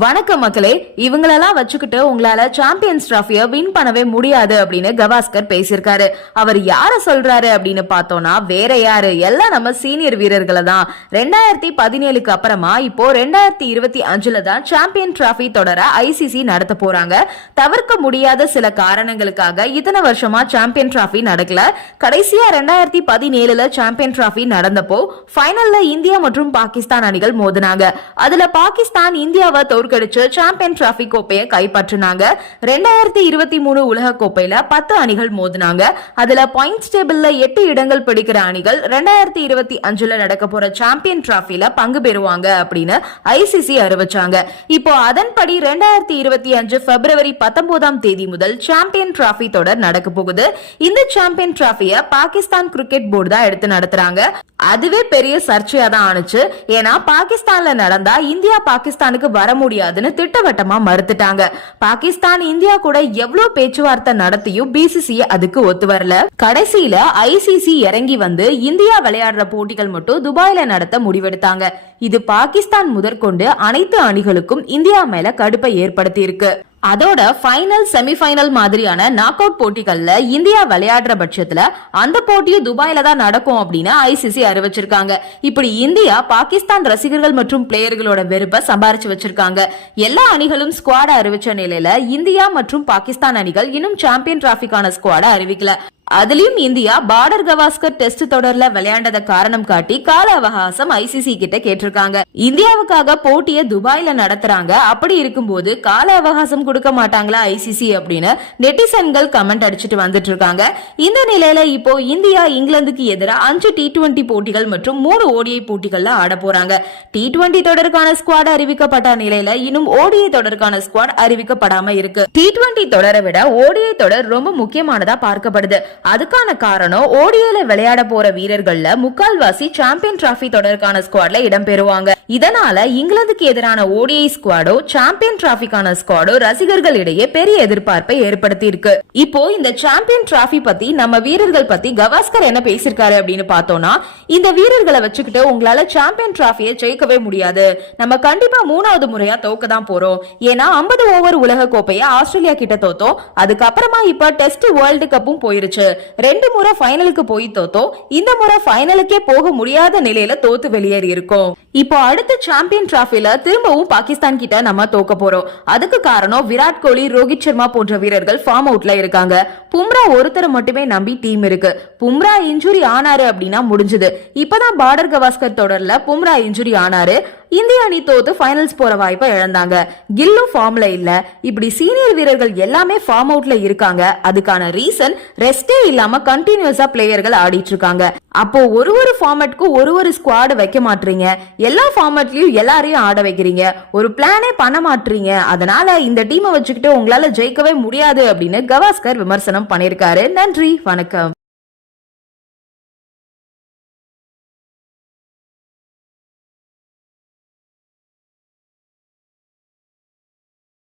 வணக்கம் மக்களே இவங்களெல்லாம் வச்சுக்கிட்டு உங்களால சாம்பியன்ஸ் டிராஃபிய வின் பண்ணவே முடியாது அப்படின்னு கவாஸ்கர் பேசியிருக்காரு. அவர் யார சொல்றாரு அப்படின்னு பார்த்தோம்னா வேற யாரு? எல்லாம் நம்ம சீனியர் வீரர்களை தான். ரெண்டாயிரத்தி பதினேழுக்கு அப்புறமா இப்போ ரெண்டாயிரத்தி இருபத்தி அஞ்சுல தான் சாம்பியன் டிராஃபி தொடர ஐசிசி நடத்த போறாங்க. தவிர்க்க முடியாத சில காரணங்களுக்காக இத்தனை வருஷமா சாம்பியன் டிராஃபி நடக்கல. கடைசியா ரெண்டாயிரத்தி பதினேழுல சாம்பியன் டிராஃபி நடந்தப்போ ஃபைனல்ல இந்தியா மற்றும் பாகிஸ்தான் அணிகள் மோதினாங்க. அதுல பாகிஸ்தான் இந்தியாவை தோற்கடிச்சு சாம்பியன் டிராஃபி கோப்பையை கைப்பற்றினாங்க. ரெண்டாயிரத்தி இருபத்தி மூணு உலக கோப்பையில பத்து அணிகள் மோதினாங்க. அதுல பாயிண்ட்ஸ் டேபிள்ல எட்டு இடங்கள் பிடிக்கிற அணிகள் ரெண்டாயிரத்தி இருபத்தி அஞ்சுல நடக்க போற சாம்பியன் டிராஃபில பங்கு பெறுவாங்க அப்படின்னு ஐசிசி அறிவிச்சாங்க. இப்போ அதன்படி ரெண்டாயிரத்தி இருபத்தி அஞ்சு பிப்ரவரி பத்தொன்பதாம் தேதி முதல் சாம்பியன் டிராஃபி தொடர் நடக்க போகுது. இந்த சாம்பியன் டிராஃபிய பாகிஸ்தான் கிரிக்கெட் போர்டு தான் எடுத்து நடத்துறாங்க. அதுவே பெரிய சர்ச்சையா தான் ஆனுச்சு ஏன்னா பாகிஸ்தான்ல நடந்தா இந்தியா பாகிஸ்தானுக்கு வர முடியும் முடியாதுன்னு திட்டவட்டமா மறுத்துட்டாங்க. பாகிஸ்தான் இந்தியா கூட எவ்வளவு பேச்சுவார்த்தை நடத்தியும் பிசிசி அதுக்கு ஒத்து வரல. கடைசியில ஐசிசி இறங்கி வந்து இந்தியா விளையாடுற போட்டிகள் மட்டும் துபாயில நடத்த முடிவெடுத்தாங்க. இது பாகிஸ்தான் முதற்கொண்டு அனைத்து அணிகளுக்கும் இந்தியா மேல கடுப்பை ஏற்படுத்தி இருக்கு அதோட ஃபைனல் செமிஃபைனல் மாதிரியான நாக் அவுட் போட்டிகள்ல இந்தியா விளையாடுற பட்சத்துல அந்த போட்டியும் துபாயில தான் நடக்கும் அப்படின்னு ஐசிசி அறிவிச்சிருக்காங்க. இப்படி இந்தியா பாகிஸ்தான் ரசிகர்கள் மற்றும் பிளேயர்களோட வெறுப்பை சம்பாரிச்சு வச்சிருக்காங்க. எல்லா அணிகளும் ஸ்குவாட அறிவிச்ச நிலையில இந்தியா மற்றும் பாகிஸ்தான் அணிகள் இன்னும் சாம்பியன் டிராஃபிக்கான ஸ்குவாட அறிவிக்கல. அதுலயும் இந்தியா பார்டர் கவாஸ்கர் டெஸ்ட் தொடர்ல விளையாண்டத காரணம் காட்டி கால அவகாசம் ஐசிசி கிட்ட கேட்டிருக்காங்க. இந்தியாவுக்காக போட்டிய துபாயில நடத்துறாங்க. அப்படி இருக்கும்போது கால அவகாசம் கொடுக்க மாட்டாங்களா ஐசிசி அப்படின்னு நெட்டிசன்கள் கமெண்ட் அடிச்சிட்டு வந்துட்டு இருக்காங்க இந்த நிலையில இப்போ இந்தியா இங்கிலாந்துக்கு எதிராக அஞ்சு டி டுவெண்டி போட்டிகள் மற்றும் மூணு ஓடிஐ போட்டிகள்ல ஆட போறாங்க. டி டுவெண்டி தொடருக்கான ஸ்குவாட் அறிவிக்கப்பட்ட நிலையில இன்னும் ஓடிஐ தொடருக்கான ஸ்குவாட் அறிவிக்கப்படாம இருக்கு. டி டுவெண்டி தொடரை விட ஓடிஐ தொடர் ரொம்ப முக்கியமானதா பார்க்கப்படுது. அதுக்கான காரணம் ஓடிஐல விளையாட போற வீரர்கள்ல முக்கால்வாசி சாம்பியன் டிராஃபி தொடருக்கான ஸ்குவாட்ல இடம்பெறுவாங்க இதனால இங்கிலாந்துக்கு எதிரான ஓடிஐ ஸ்குவாடோ சாம்பியன் டிராஃபிக்கான ஸ்குவாடோ ரசிகர்கள் இடையே பெரிய எதிர்பார்ப்பை ஏற்படுத்தி இருக்கு இப்போ இந்த சாம்பியன் டிராஃபி பத்தி நம்ம வீரர்கள் பத்தி கவாஸ்கர் என்ன பேசிருக்காரு அப்படின்னு பார்த்தோம்னா இந்த வீரர்களை வச்சுக்கிட்டு உங்களால சாம்பியன் டிராஃபியை ஜெயிக்கவே முடியாது. நம்ம கண்டிப்பா மூணாவது முறையா தோக்க தான் போறோம். ஏன்னா 50 ஓவர் உலக கோப்பையை ஆஸ்திரேலியா கிட்ட தோத்தோம். அதுக்கப்புறமா இப்ப டெஸ்ட் வேர்ல்டு கப்பும் போயிருச்சு. ரெண்டு முறை ஃபைனலுக்கு போய் தோத்தோம். இந்த முறை ஃபைனலுக்கே போக முடியாத நிலையில தோத்து வெளியேறி இருக்கோம் இப்போ அடுத்த சாம்பியன் டிராஃபில திரும்பவும் பாகிஸ்தான் கிட்ட நம்ம தோக்க போறோம். அதுக்கு காரணம் விராட் கோலி ரோஹித் சர்மா போன்ற வீரர்கள் ஃபார்ம் அவுட்ல இருக்காங்க. பும்ரா ஒருத்தரை மட்டுமே நம்பி டீம் இருக்கு. பும்ரா இன்ஜுரி ஆனாரு அப்படின்னா முடிஞ்சது. இப்பதான் பார்டர் கவாஸ்கர் தொடர்ல பும்ரா இன்ஜுரி ஆனாரு. இந்திய அணி தோத்து ஃபைனல்ஸ் போற வாய்ப்பை இழந்தாங்க. கில்லும் ஃபார்ம்ல இல்ல. இப்படி சீனியர் வீரர்கள் எல்லாமே ஃபார்ம் அவுட்ல இருக்காங்க. அதுக்கான ரீசன் ரெஸ்டே இல்லாம கண்டினியூஸா பிளேயர்கள் ஆடிட்டு இருக்காங்க. அப்போ ஒரு ஒரு ஃபார்மேட்க்கும் ஒரு ஒரு ஸ்குவாடு வைக்க மாட்டீங்க. எல்லா ஃபார்மேட்லயும் எல்லாரையும் ஆட வைக்கிறீங்க. ஒரு பிளானே பண்ண மாட்டீங்க அதனால இந்த டீமை வச்சுக்கிட்டு உங்களால ஜெயிக்கவே முடியாது அப்படின்னு கவாஸ்கர் விமர்சனம் பண்ணியிருக்காரு. நன்றி. வணக்கம்.